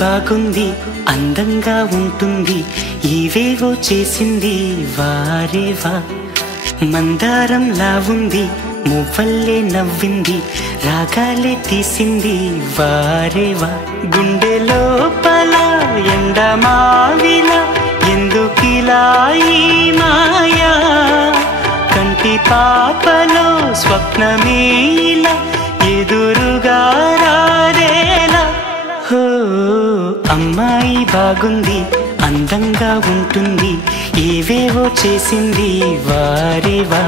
బాగుంది అందంగా ఉంటుంది ఏవేవో చేసింది వారేవా మందారంలా ఉంది మువ్వల్లే నవ్వింది రాగాలే తీసింది వారేవా గుండె లోపల ఎండమావిలా ఎందుకిలా ఈ మాయా కంటి పాపలో స్వప్నమే ఇలా ఎదురుగా రారేలా హో అమ్మాయి బాగుంది అందంగా ఉంటుంది ఏవేవో చేసింది వారేవా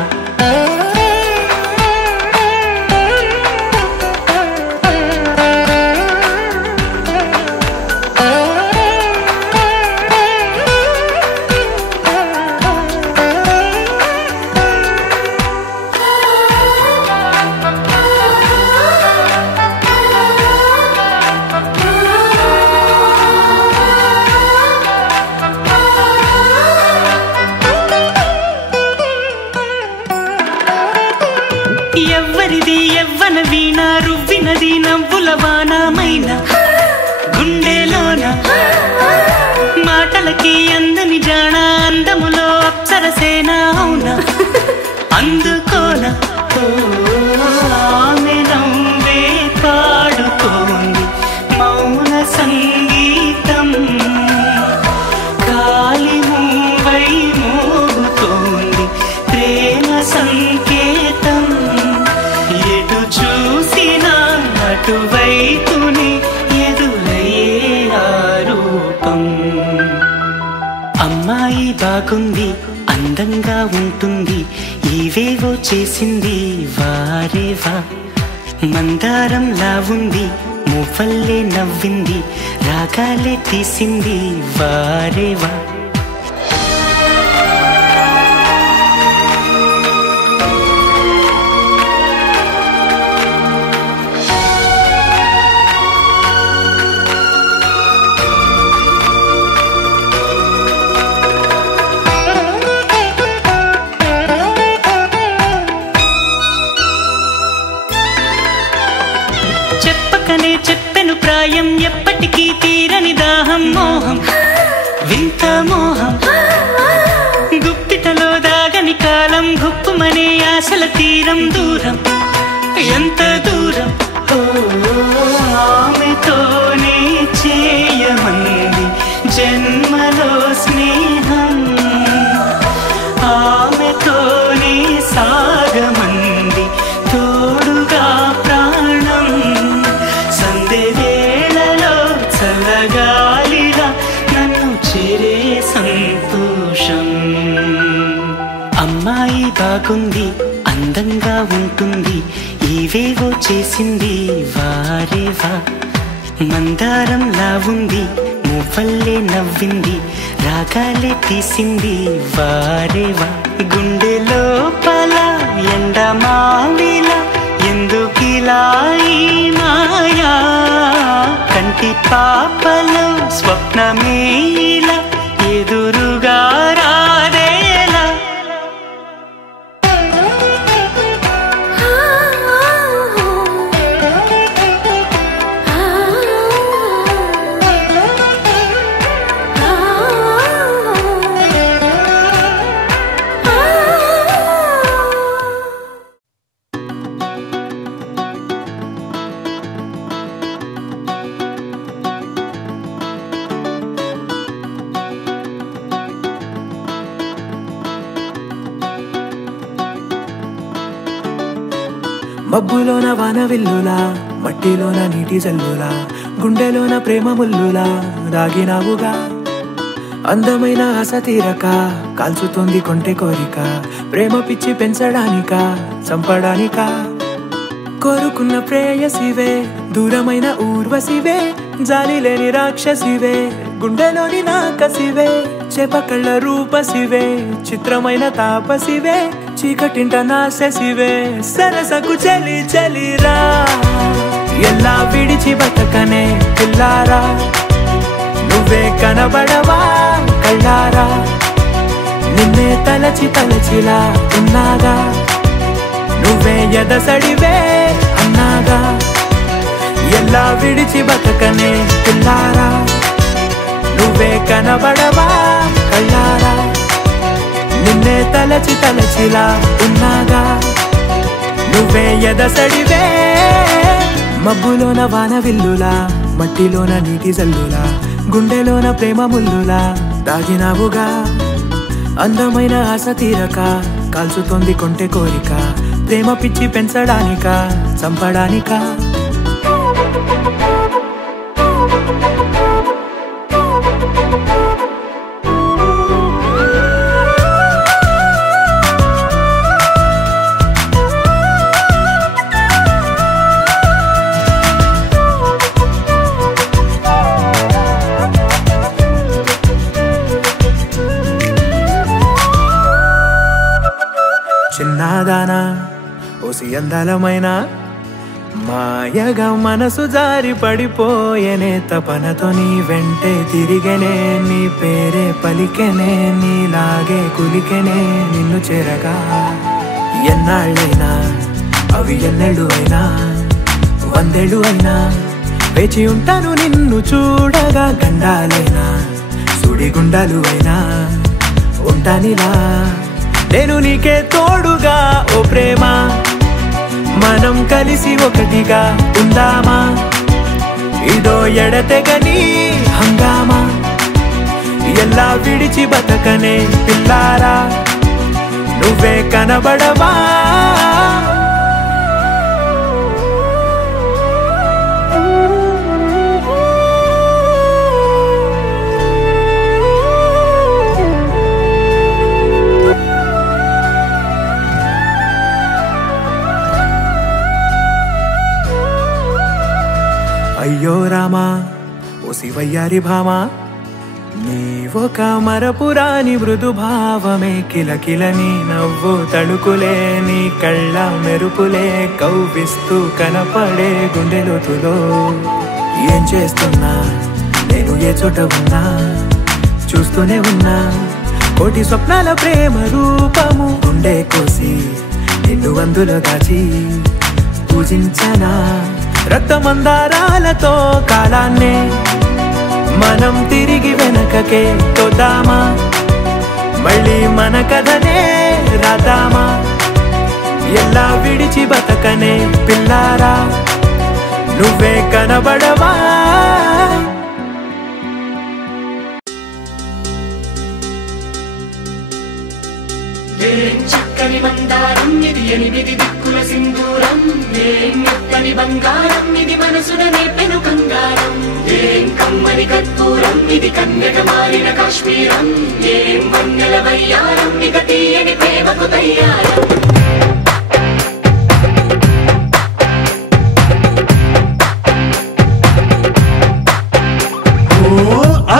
ఎవ్వరిది ఎవ్వన వీణ రువ్వినది నవ్వుల వానమైన గుండెలోన మాటలకి అందని జాణ అందములో అప్సరసేన అవునా అందుకోన ఆమె నవ్వే పాడుతోంది మౌన సంగీతం కాలి మూవై మోగుతోంది ప్రేమ సంకేతం ఎటు చూసినా అటువైపుని ఎదురయ్యే ఆరూపం అమ్మాయి బాగుంది అందంగా ఉంటుంది ఏవేవో చేసింది వారేవా మందారంలా ఉంది మువ్వల్లే నవ్వింది రాగాలే తీసింది వారేవా చెప్పకనే చెప్పెను ప్రాయం ఎప్పటికీ తీరని దాహం మోహం వింత మోహం గుప్పిటలో దాగని కాలం గుప్పుమనే ఆశల తీరం దూరం ఎంత దూరం ఆమెతోనే చేయమంది జన్మలో స్నేహం ఆమెతోనే సాగమంది తోడుగా ప్రాణం సందే వేళలో చల్లగాలిలా నన్ను చేరే సంతోషం అమ్మాయి బాగుంది అందంగా ఉంటుంది ఏవేవో చేసింది వారేవా మందారంలా ఉంది మువ్వల్లే నవ్వింది రాగాలే తీసింది వారేవా గుండె లోపల ఎండమావిలా ఎందుకిలా ఈ మాయా కంటి పాపలో స్వప్నమే ఇలా ఎదురుగా రాదేలా మబ్బులోన వానవిల్లులా మట్టిలోన నీటి జల్లులా గుండెలోన ప్రేమ ముల్లులా దాగినావుగా అందమైన ఆశ తీరక కాల్చుతోంది కొంటె కోరిక ప్రేమ పిచ్చి పెంచడానిక చంపడానిక కోరుకున్న ప్రేయసివే దూరమైన ఊర్వశివే జాలి లేని రాక్షసివే గుండెలోని నాకసివే చేపకళ్ళ రూపసివే చిత్రమైన తాపసివే చీకటింట నాశసివే సరసకు చలి చలిరా ఎలా విడిచి బతకనే పిల్లారా నువ్వే కనబడవా కళ్ళారా నిన్నే తలచి తలచిలా ఉన్నాగా నువ్వే ఎదసడివే అన్నాగా ఎలా విడిచి బతకనే పిల్లారా నువ్వే కనబడవా కళ్ళారా నిన్నే తలచి తలచిలా ఉన్నాగా నువ్వే ఎదసడివే మబ్బులోన వాన విల్లులా మట్టిలోన నీటి జల్లులా గుండెలోన ప్రేమ ముల్లులా దాగినావుగా అందమైన ఆశ తీరక కాల్చుతోంది కొంటె కోరిక ప్రేమ పిచ్చి పెంచడానిక చంపడానిక చిన్నదానా ఓసి అందలమైన మాయగా మనసు జారి పడిపోయేనే తపనతో నీ వెంటే తిరిగనే నీ పేరే పలికెనే నీలాగే కులికెనే నిన్ను చేరగా ఎన్నాళ్ళైనా అవి ఎన్నెళ్ళు అయినా 100 ఏళ్ళు అయినా వేచి ఉంటాను నిన్ను చూడగా గండాలైనా సుడిగుండాలు అయినా ఉంటానిలా నేను నీకే తోడుగా ఓ ప్రేమ మనం కలిసి ఒకటిగా ఉందామా ఇదో ఎడతెగని హంగామా ఎలా విడిచి బతకనే పిల్లారా నువ్వే కనబడవా అయ్యో రామా ఓ శివయ్యారి భామా నీవొక మరపురాని మృదు భావమే కిలకిలని నవ్వు తడుకులే నీ కళ్ళ మెరుపులే కవ్విస్తూ కనపడే గుండెలోతులో ఏం చేస్తున్నా నేను ఏ చోట ఉన్నా చూస్తూనే ఉన్నా కోటి స్వప్నాల ప్రేమ రూపము గుండె కోసి నిన్ను అందులో దాచి పూజించనా రక్తమందారాలతో కాలాన్నే మనం తిరిగి వెనకకే తోదామా మళ్ళీ మన కథనే రాదామా ఎలా విడిచి బతకనే పిల్లారా నువ్వే కనబడవా చక్కని మందారం ఇది 8 దిక్కుల సింధూరం ఏం మెత్తని బంగారం ఇది మనసున నేపెను కంగారం ఏం కమ్మని కర్పూరం ఇది కన్యక మారిన కాశ్మీరం ఏం వన్నెల వయ్యారం ఇక తీయని ప్రేమకు తయ్యారం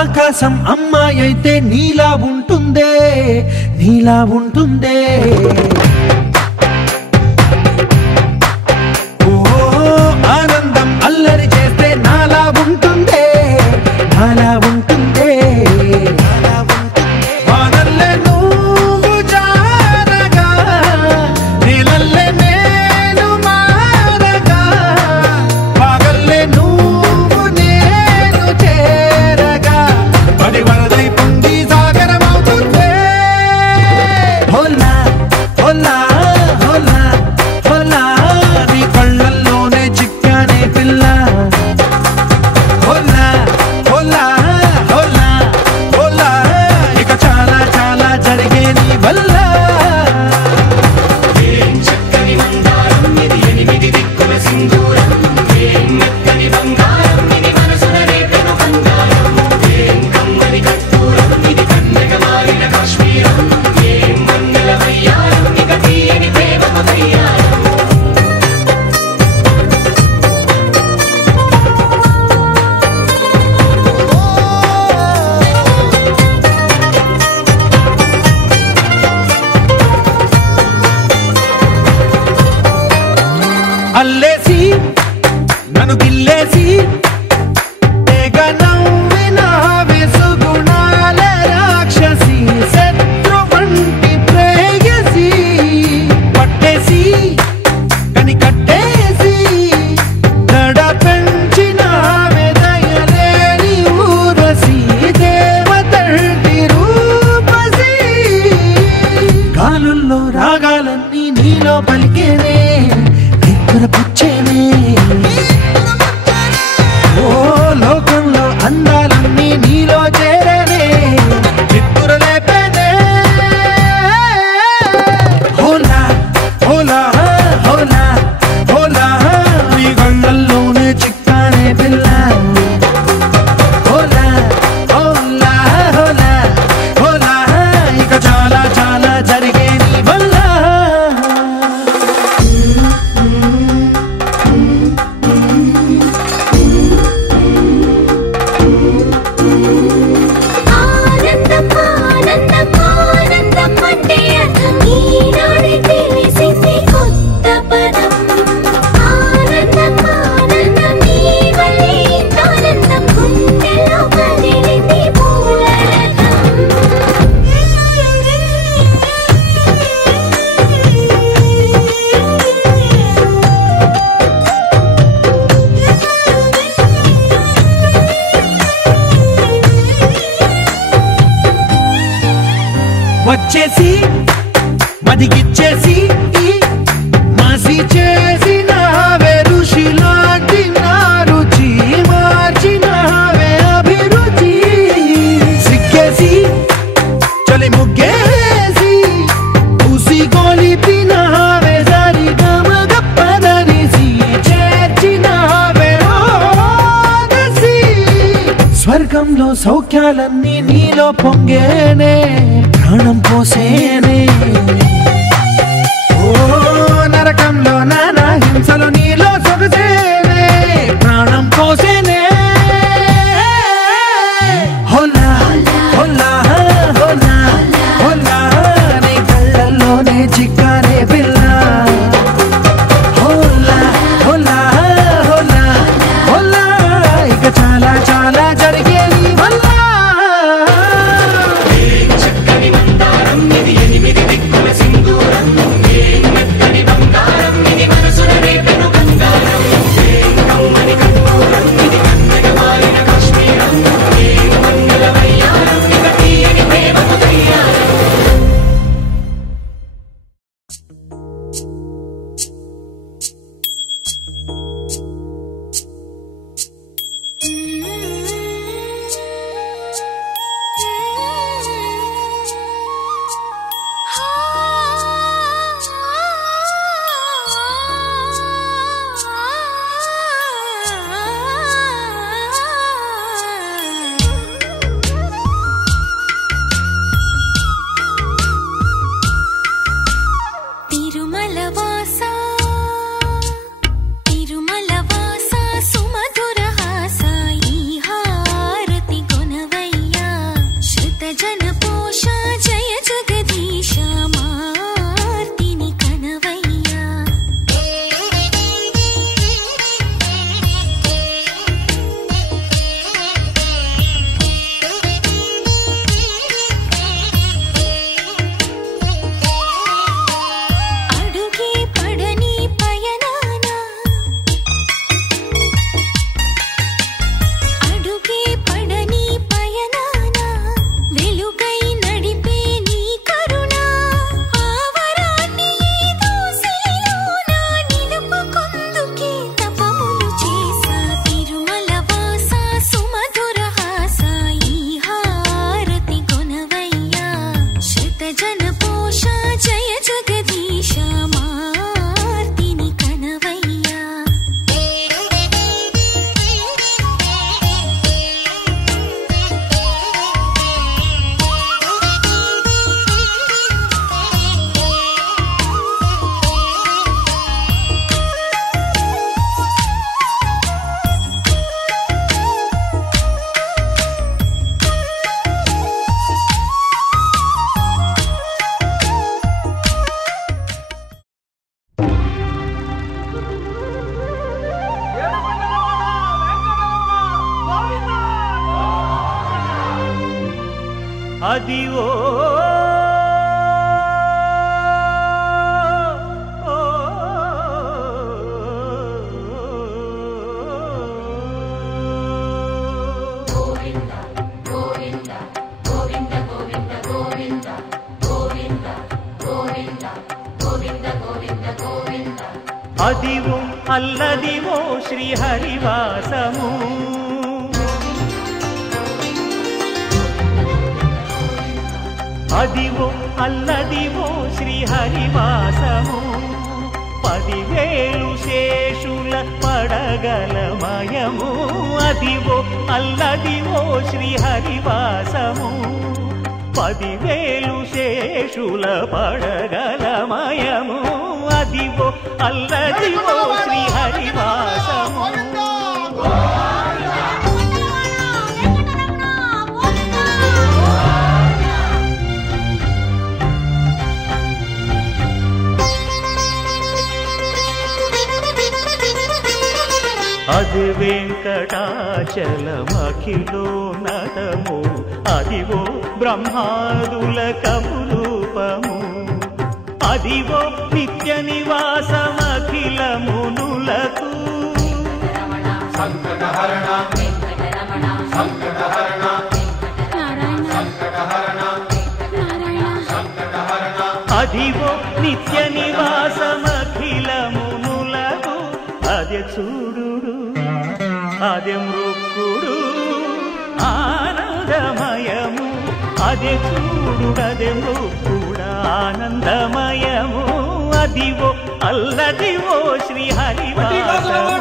ఆకాశం అమ్మాయి అయితే నీలా ఉంటుందే నీలా ఉంటుందే ఓ ఆనందం అల్లరి చేస్తే నాలా ఉంటుందే నాలా ఉంటుందే వానల్లే నువ్వు జారగా నీలల్లే నేను మారగా పగల్లే నువ్వు నేను చేరగా పడి వరదై పొంగి సాగరమవుతుందే హోలా హోలా హోలా హోలా నీ కళ్ళల్లోనే చిక్కానే పిల్ల హోలా హోలా హోలా హోలా ఇక చాలా చాలా జరిగే నీ వల్ల ఏం చక్కని మందారం ఇది 8 దిక్కుల సింధూరం ఏం మెత్తని బంగారం ఇది మనసున నేపెను కంగారం ఏం కమ్మని కర్పూరం ఇది కన్యక మారిన కాశ్మీరం ఏం వన్నెల వయ్యారం ఇక తీయని ప్రేమకు తయ్యారం అల్లేసి నన్ను గిల్లేసి తెగ నవ్విన విసుగుణాల రాక్షసి శత్రు వంటి ప్రేయసి పట్టేసి కని కట్టేసి నడపెంట ముద్దనే ఓ లోకంలో అందాలన్నీ నీలో చేరనే చిత్తుర లేపేనే హోలా హోలా హోలా హోలా నీ గంగల్లోనే చిక్కానే పిల్ల హోలా హోలా హోలా హోలా ఇక చాలా చాలా జరిగే నీ వల్ల వచ్చేసి మదిగిచ్చేసి మాసి చేసిన ఋషిలాంటి నా రుచి మార్చిన అభిరుచి సిక్కేసి చలి ముగ్గేసి ఉసి గోలిపిన సరి గమ గప్పదనిసి చేర్చిన స్వర్గంలో సౌఖ్యాలన్నీ నీలో పొంగేనే ప్రాణం పోసేనే ఓ నరకంలో నానా హింసలు నీలో సొగసేనే ప్రాణం పోసేనే హోలా హోలా హోలా హోలా నీ కళ్ళల్లోనే చిక్కానే పిల్ల హోలా హోలా హోలా హోలా ఇక చాలా చాలా జరిగే నీ వల్ల అదివో అదివో అల్లదివో శ్రీహరివాసము అదివో అల్లదివో శ్రీహరివాసము 10,000 శేషుల పడగలమయము అదివో అల్లదివో శ్రీహరివాసము 10,000 శేషుల పడగలమయము అదివో అల్లదివో శ్రీహరివాసము అది వెంకటాచలమఖిలోన్నతము అదివో బ్రహ్మాదుల కపురూపము అదివో నిత్య నివాసమఖిలమునులకు సంకటహరణ సంకటహరణ సంకటహరణ అదివో నిత్య నివాసమఖిలమునులకు అదే చూడు అదే మృక్కుడు ఆనందమయము అదే చూడు అదే మృక్కుడు ఆనందమయము అదివో అల్లదివో శ్రీహరివాసము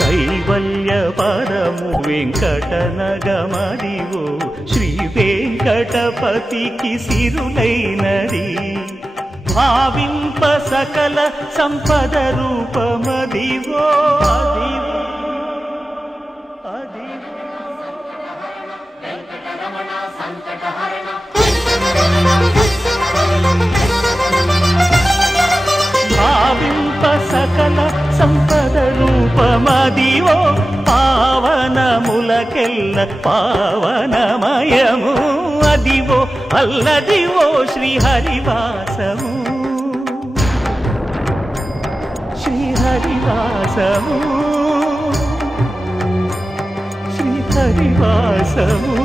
కైవల్య పదము వెంకటనగమదివో శ్రీ వెంకటపతికి సిరులైనది భావింప సకల సంపద రూపమదివో అదివో భావింప సకల సంపద రూపమదివో పావనములకెల్ల పావనమయము అదివో అల్లదివో శ్రీహరివాసము శ్రీహరివాసము శ్రీహరివాసము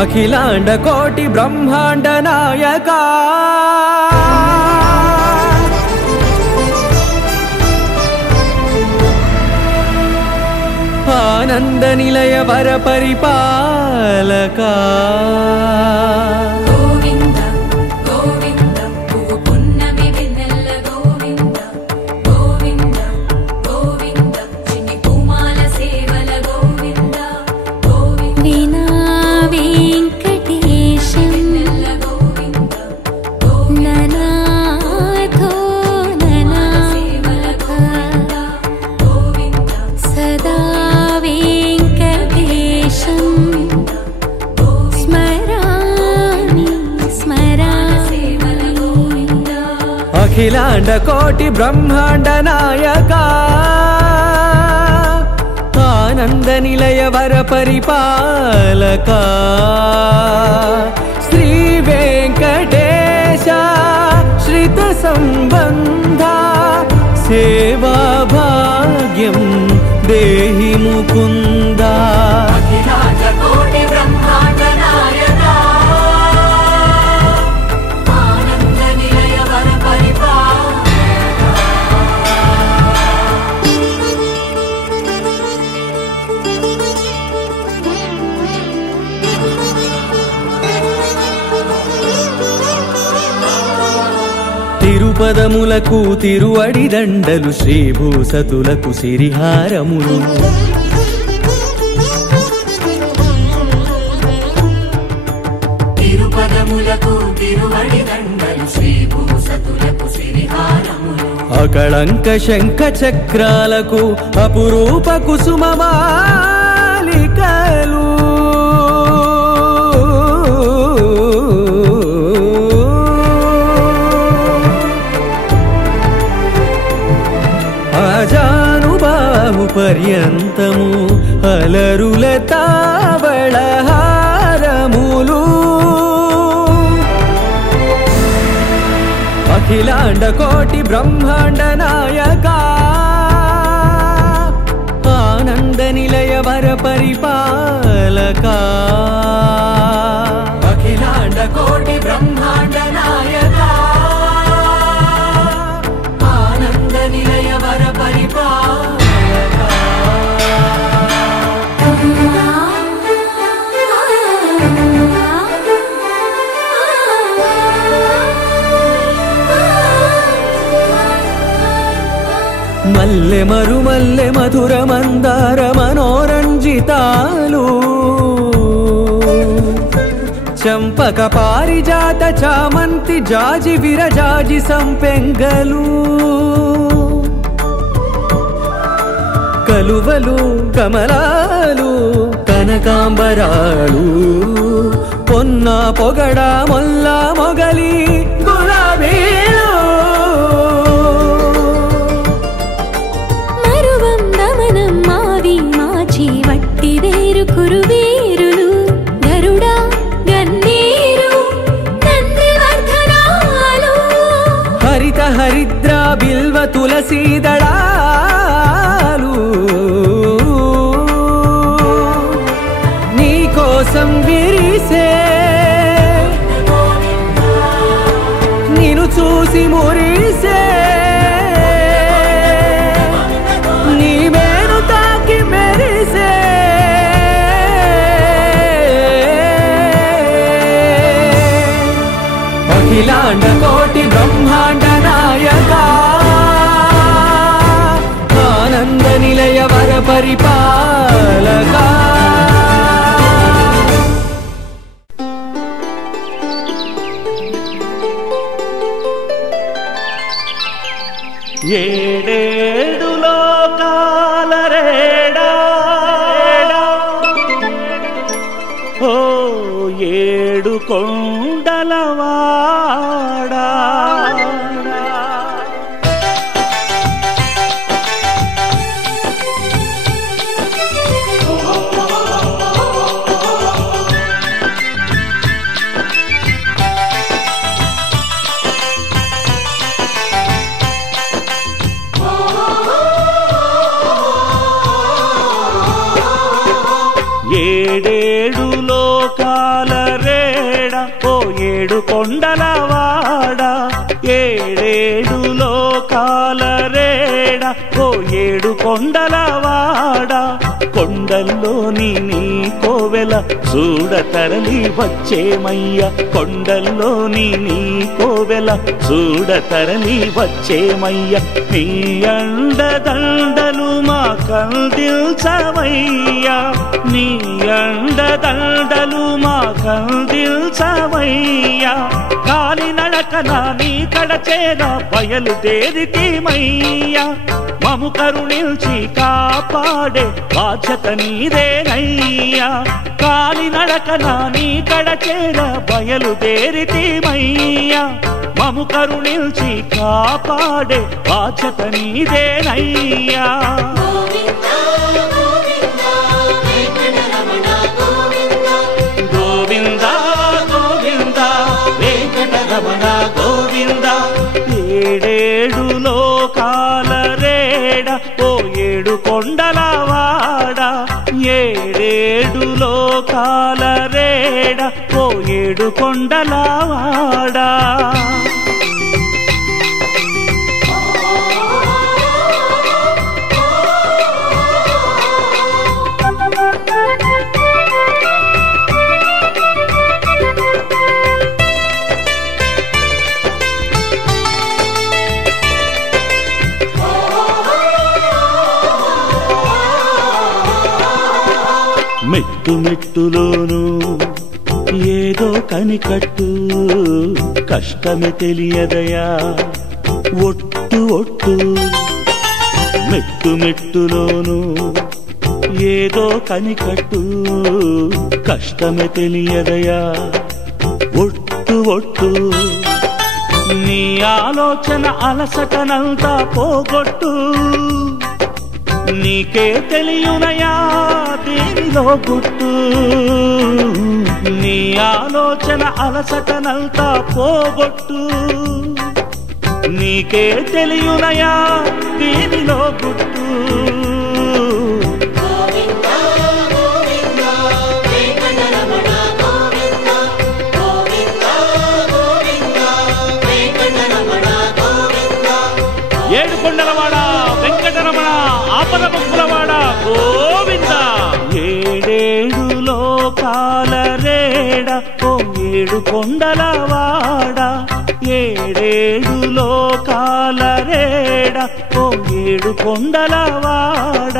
అఖిలాండ కోటి బ్రహ్మాండ నాయక ఆనంద నిలయ వర పరిపాలక అఖిలాండ కోటి బ్రహ్మాండ నాయక ఆనంద నిలయ వర పరిపాలక శ్రీ వెంకటేశ శ్రిత సంబంధ సేవా భాగ్యం దేహి ముకుంద అఖిలాండ కోటి బ్రహ్మాండ నాయక ఆనంద నిలయ వర తిరుపదములకు తిరువడి దండలు శ్రీభూసతులకు సిరిహారములు తిరుపదములకు తిరువడి దండలు శ్రీభూసతులకు సిరిహారములు అకళంక శంఖ చక్రాలకు అపురూప కుసుమమాలికలు ఆజానుబాహు పర్యంతము అలరుల తావళహారములు అఖిలాండ కోటి బ్రహ్మాండ నాయక ఆనంద నిలయ వర పరిపాలక అఖిలాండ కోటి బ్రహ్మాండ నాయక ఆనంద నిలయ వర పరిపాలక మల్లె మరుమల్లె మధుర మందార మనోరంజితాలు చంపక పారిజాత చామంతి జాజి విరజాజి సంపెంగలు కలువలు కమలాలు కనకాంబరాలు పొన్న పొగడ మొల్ల మొగలి గులాబీలు వట్టి వేరు కురువేరులు గరుడ గన్నేరు నందివర్ధనాలు హరిత హరిద్ర బిల్వ తులసీ దళాలు నీ కోసం విరిసే నిన్ను చూసి మురిసే అఖిలాండ కోటి బ్రహ్మాండ నాయక ఆనంద నిలయ వర పరిపాలక ఏడేడు లోకాల రేడా ఓ ఏడు కొండలవాడా ఏడేడు లోకాల రేడ ఓ ఏడు కొండలవాడ ఏడేడు లోకాల రేడ ఓ ఏడు కొండలవాడ కొండల్లోని నీ కోవెల చూడ తరలి వచ్చేమయ్య కొండల్లోని నీ కోవెల చూడ తరలి వచ్చేమయ్య నీ అండదండలు మా కందిల్చవయ్యా నీ అండదండలు మా కందిల్చవయ్యా కాలినడకన నీ కడచేర బయలుదేరితీమయ్యా మము కరుణించి కాపాడే బాధ్యత నీదేనయ్యా కాలినడకన నీ కడచేర బయలుదేరితీమయ్యా మము కరుణించి కాపాడే బాధ్యత నీదేనయ్యా గోవింద గోవింద వెంకటరమణ గోవింద ఏడేడు లోకాల రేడ ఓ ఏడు కొండలవాడ ఏడేడు లోకాల రేడ ఓ ఏడు కొండలవాడా మెట్టు మెట్టులోను ఏదో కనికట్టు కష్టమే తెలియదయా ఒట్టు ఒట్టు మెట్టు మెట్టులోను ఏదో కనికట్టు కష్టమే తెలియదయా ఒట్టు ఒట్టు నీ ఆలోచన అలసటనంతా పోగొట్టు నీకే తెలియునయా దేనిలో గుట్టు నీ ఆలోచన అలసటనంతా పోగొట్టు నీకే తెలియునయా దేనిలో గుట్టు ఏడుకొండలవాడ వెంకటరమణ ఆపద ముక్కులవాడ గోవింద ఏడేడు లోకాల రేడ ఓ ఏడు కొండలవాడ ఏడేడు లోకాల రేడ ఓ ఏడు కొండలవాడ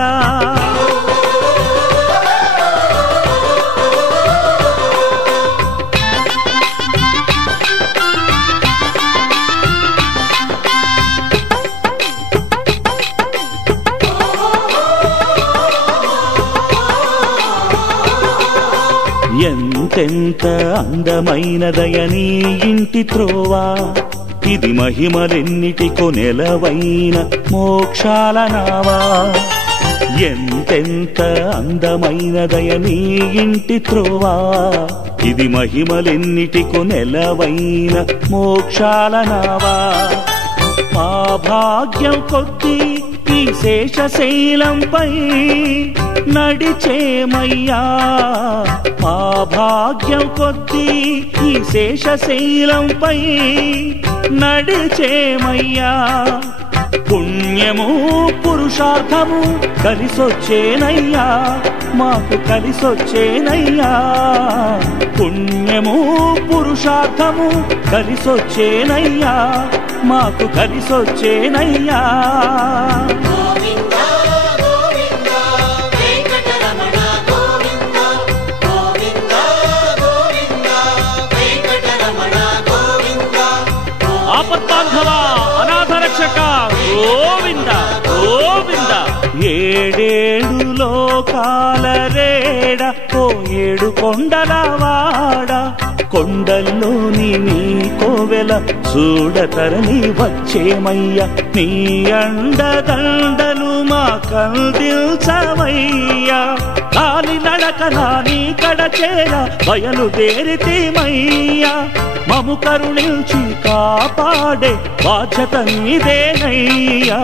ఎంతెంత అందమైనదయనీ ఇంటి త్రోవా ఇది మహిమలెన్నిటికో నెలవైన మోక్షాల నావా ఎంతెంత అందమైనదయనీ ఇంటి త్రోవా ఇది మహిమలెన్నిటికో నెలవైన మోక్షాల నావా మా భాగ్యం కొద్దీ ఈ శేషశైలంపై నడిచేమయ్యా మా భాగ్యం కొద్దీ ఈ శేషశైలంపై నడిచేమయ్యా పుణ్యము పురుషార్థము కలిసొచ్చేనయ్యా మాకు కలిసొచ్చేనయ్యా పుణ్యము పురుషార్థము కలిసొచ్చేనయ్యా మాకు కలిసొచ్చేనయ్యా ఆపద్బాంధవ అనాథ రక్షక గోవింద గోవింద ఏడేడు లోకాల రేడ ఓ ఏడు కొండలవాడ కొండల్లోని నీ కోవెల చూడతరని వచ్చేమయ్య నీ అండదండలు మా కందిల్చవయ్యా కాలి నడకనా నీ కడచేర బయలుదేరితేమయ్యా మము కరుణించి కాపాడే బాధ్యత నీదేనయ్యా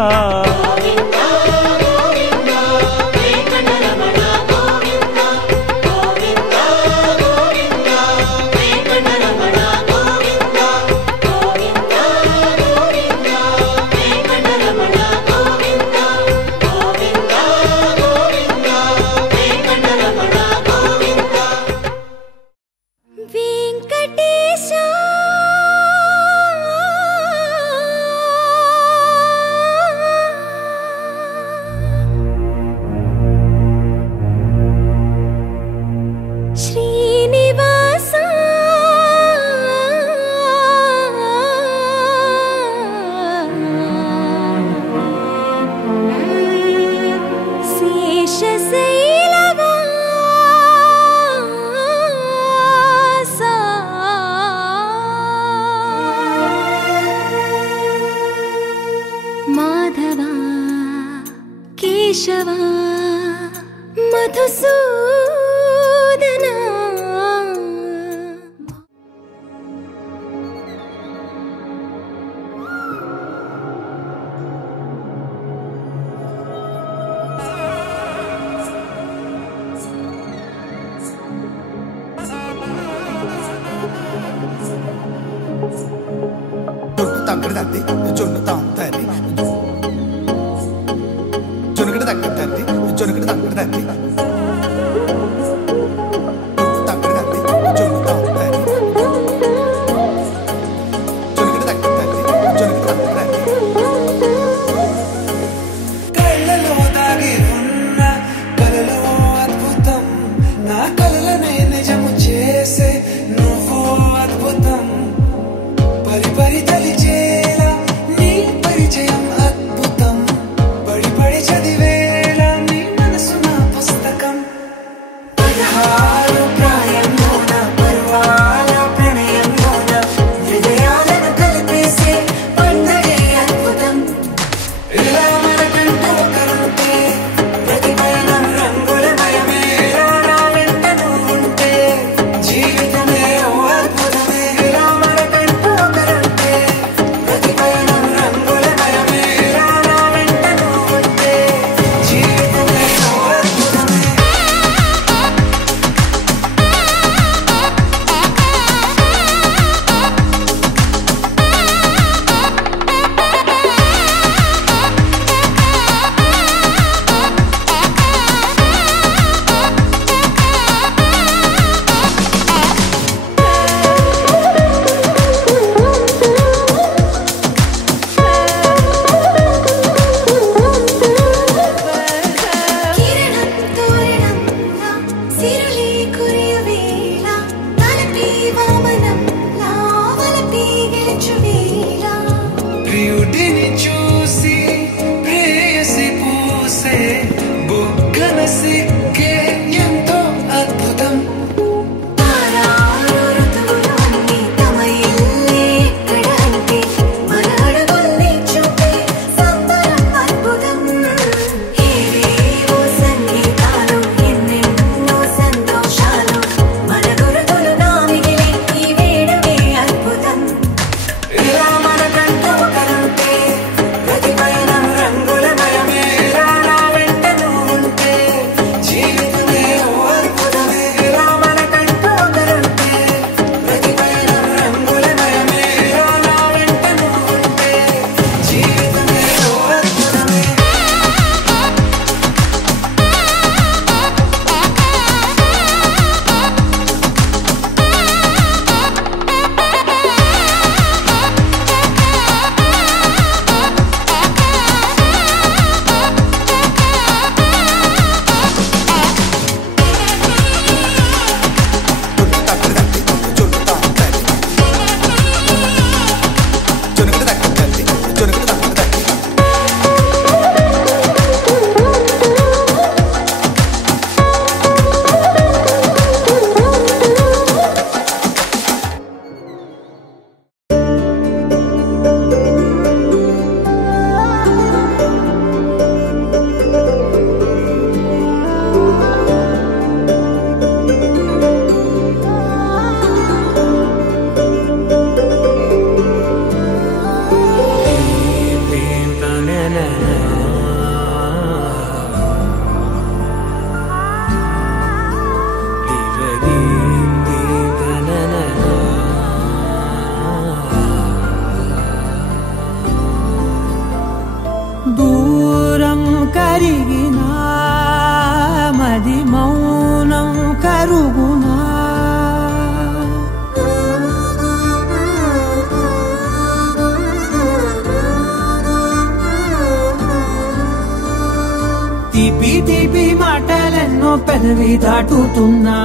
పెదవి దాటుతున్నా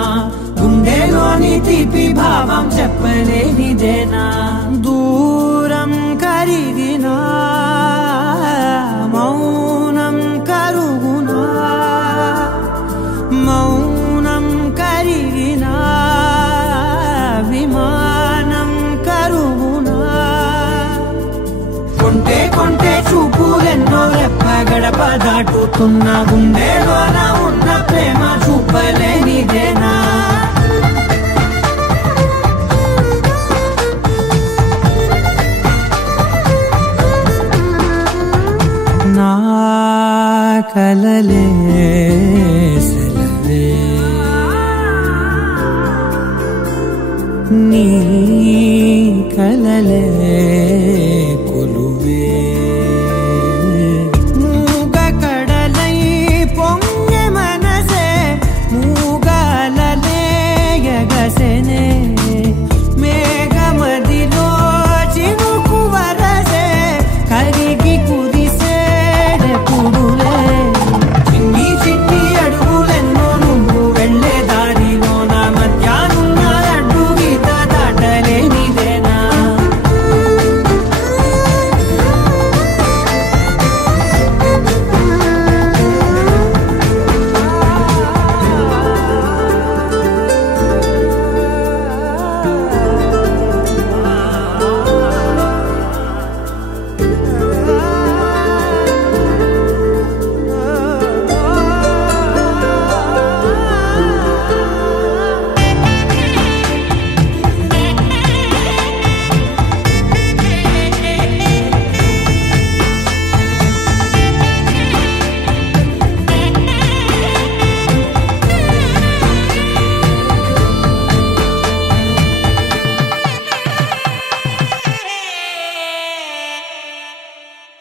గుండెలోని తీపి భావం చెప్పలేనిదేనా దూరం కరిగినా మౌనం కరుగునా మౌనం కరిగినా విమానం కరుగునా కొంటే కొంటే చూపులెన్నో రెప్ప గడప దాటుతున్న గుండెలోన ఉన్న ప్రేమ చూపలేనిదేనా నా కలలే సెలవే నీ కలలే కొలువే మూగ కడలై పొంగె మనసే మూగలలే ఎగసెనే మేఘమదిలో చినుకు వరసే కరిగి కుదిసేడెప్పుడులే చిన్ని చిన్ని అడుగులెన్నో నువ్వు వెళ్ళే దారిలో నా మధ్యాహ్నం అడ్డు గీత దాటలేనిదేనా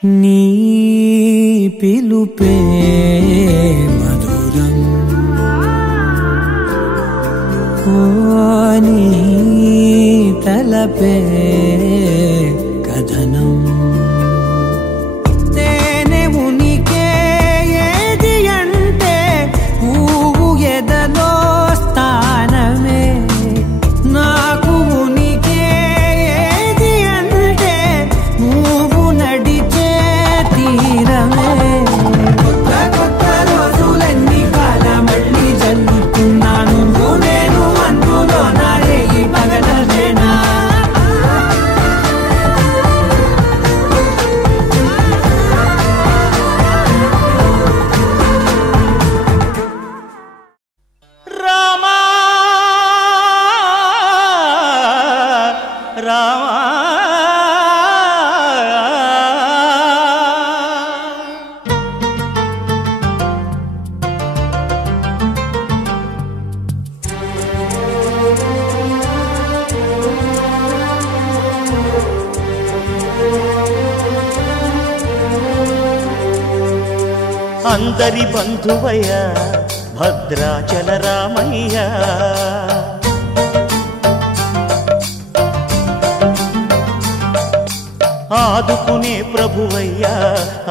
నీ పిలుపే మధురం ఓ నీ తలపే కథనం తేనె ఉనికే ఏది అంటే పువ్వు ఎదలో స్థానమే నాకు ఉనికే ఏది అంటే నువ్వు నడిచే తీరమే కొత్త కొత్త రోజులన్నీ కాల మళ్ళీ జల్లుతున్నాను నేను అందులో నా రేగి పగలదేనా రామా రామా అందరి బంధువయ్య భద్రాచల రామయ్య ఆదుకునే ప్రభువయ్య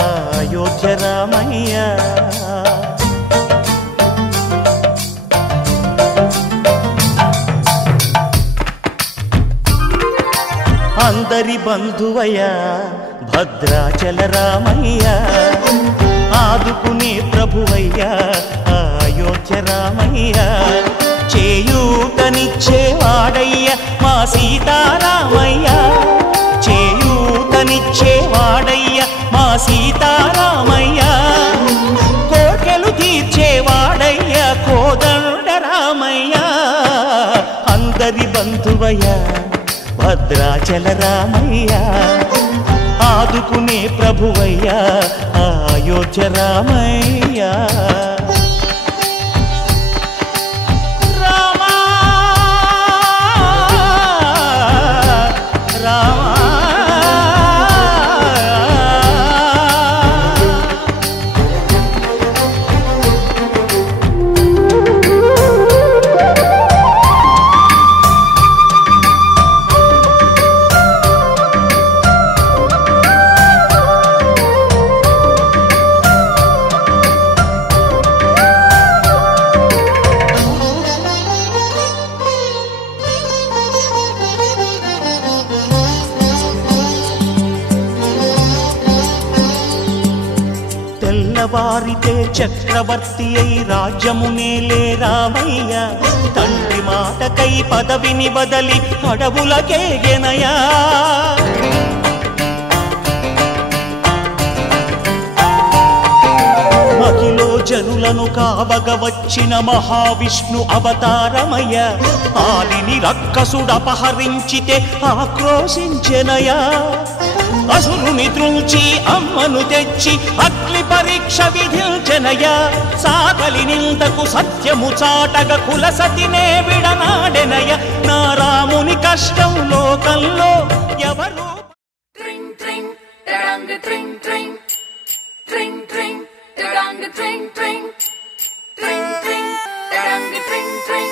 అయోధ్య రామయ్య అందరి బంధువయ్య భద్రాచల రామయ్య ఆదుకునే ప్రభువయ్య అయోధ్య రామయ్య చేయూతనిచ్చేవాడయ్య మా సీతారామయ్య చేయూతనిచ్చేవాడయ్య మా సీతారామయ్య కోర్కెలు తీర్చేవాడయ్య కోదండ రామయ్య అందరి బంధువయ్య భద్రాచల రామయ్య ఆదుకునే ప్రభువయ్య అయోధ్య రామయ్య రామా రామా చక్రవర్తి అయి రాజ్యమునేలే రామయ్య తండ్రి మాటకై పదవిని బదలి అడవులకేగెనయా మహిలో జనులను కావగ వచ్చిన మహావిష్ణు అవతారమయ్య ఆలిని రక్కసుడపహరించితే ఆక్రోశించెనయా అసురుని త్రుంచి అమ్మను తెచ్చి అగ్ని పరీక్ష విధించెనయా సాగలి నిందకు సత్యము చాటగ కులసతినే విడనాడెనయ నా రాముని కష్టం లోకంలో ఎవరు Tring tring, tarang tring tring, tring tring, tarang tring tring, tring tring, tarang tring tring,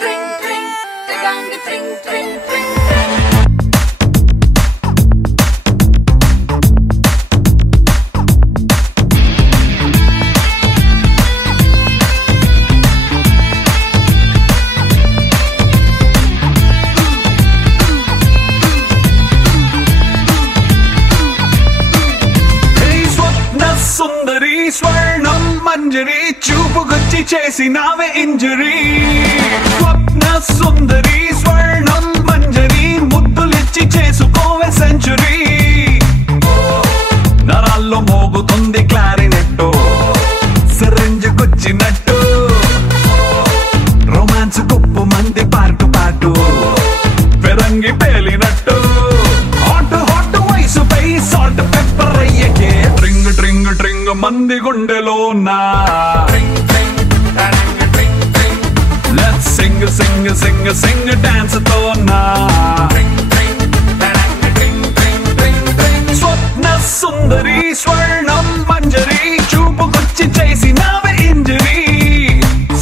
tring tring, tarang tring tring tring tring. సుందరి స్వర్ణం మంజరి చూపుకొచ్చి చేసినావే ఇంజరీ స్వప్న సుందరి స్వర్ణం మంజరి ముద్దులిచ్చి చేసుకోవే సెంచురీ నరాల్లో మోగుతుంది క్లారినెట్టు సిరంజుకొచ్చినట్టు రొమాన్స్ కుప్పు మంది పాటు పాటు పెరంగి పేలినట్టు హాట్ హాట్ వయసుపై సాల్ట్ పెప్పర్ అయ్యకే ట్రింగ్ ట్రింగ్ ట్రింగ్ మంది గుండెలో నా లెట్స్ సింగ్ సింగ్ సింగ్ సింగ్ డాన్స్ తో నా స్వప్న సుందరి స్వర్ణం మంజరి చూపుకొచ్చి చేసినావే ఇంజరీ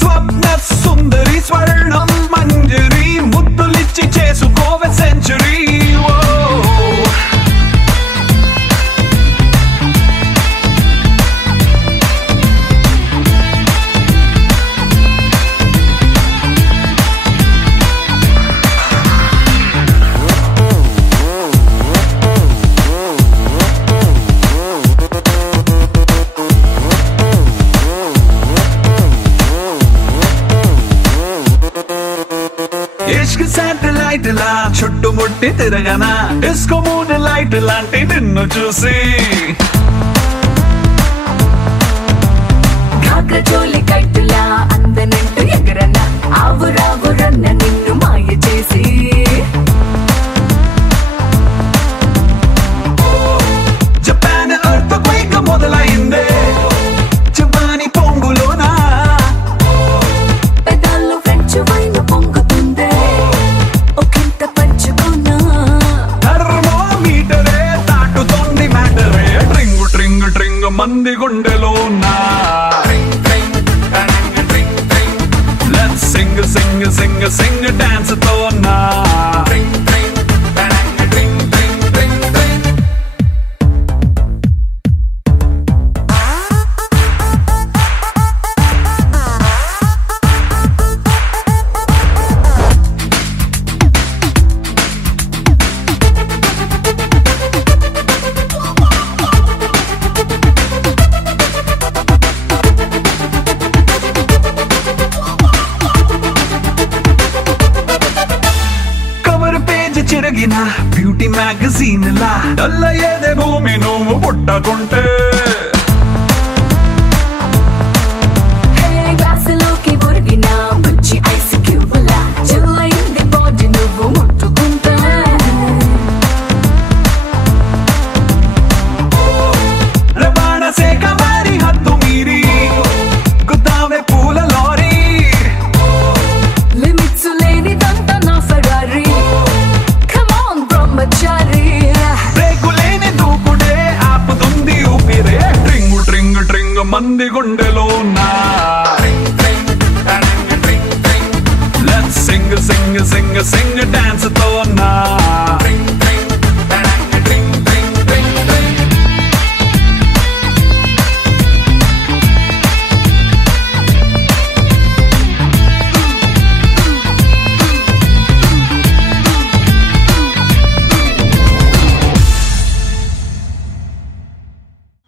స్వప్న సుందరి స్వర్ణం మంజరి ముద్దులిచ్చి చేసుకోవే సెంచురీ శాటిలైట్ లా చుట్టుముట్టి తిరగనా డిస్కో మూడ్ లైట్ లాంటి నిన్ను చూసి కాకచోలి కట్టులా అందనంటూ ఎగరన ఆవురావురన్న నిన్ను మాయ చేసి జపాన్ ఎర్త్ క్వేక్ మొదలైందే జపాని పొంగులోనా పెదాల్లో ఫ్రెంచ్ వైన్ పొంగుతుందే ఒకంత పంచుకున్నా థర్మోమీటరే దాటుతోంది మ్యాటరే ట్రింగ్ ట్రింగ్ ట్రింగ్ మంది గుండెలో నా లెట్స్ సింగ్ సింగ్ సింగ్ సింగ్ డాన్స్ తో నా చిరగిన బ్యూటీ మ్యాగజైన్ లా డల్ల ఏదే భూమి నువ్వు పుట్టకుంటే గ్లాసులోకి ఒరిగిన బుచ్చి ఐస్ క్యూబ్లా చిల్లయింది బాడీ నువ్వు ముట్టుకుంటే రవాణ శాఖ వారి హద్దు మీరి గుద్దావే పూల లారీ లిమిట్స్ లేనిదంతా నా ఫెరారీ బ్రేకులేని దూకుడే ఆపుతుంది ఊపిరే ట్రింగ్ ట్రింగ్ ట్రింగ్ మంది గుండెలో నా లెట్స్ సింగ్ సింగ్ సింగ్ సింగ్ డాన్స్ తో నా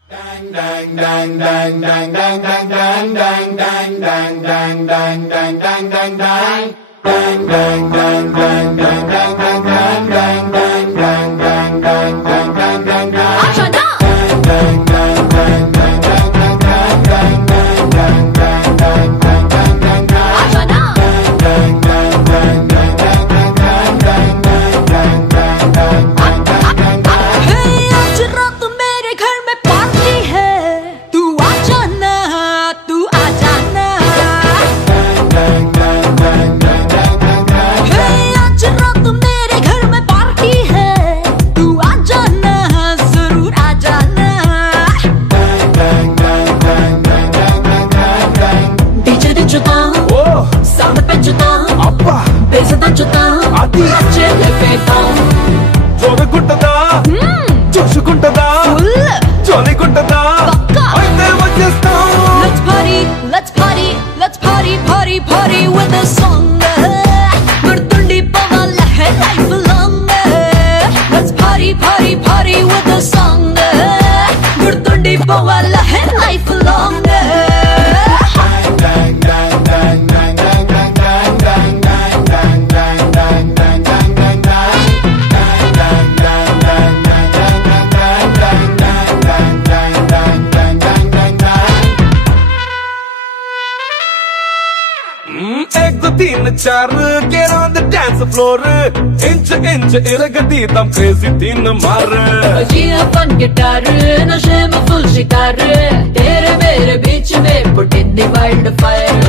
dang dang dang dang dang జోరుకుంటదా చూసుకుంటదా జోలికుంటదా అయితే వచ్చేస్తాం. Let's party, let's party, let's party, party, party with a song. గుర్తుండి పోవాలా life long. Let's party, party, party with a song. గుర్తుండి పోవాలా life long. एक दो तीन चार get on the dance floor. Inch inch इरगती दम crazy तीन मार. बजिया फन गिटार नशे में फुल शिकार. तेरे मेरे बीच में put in the wild fire.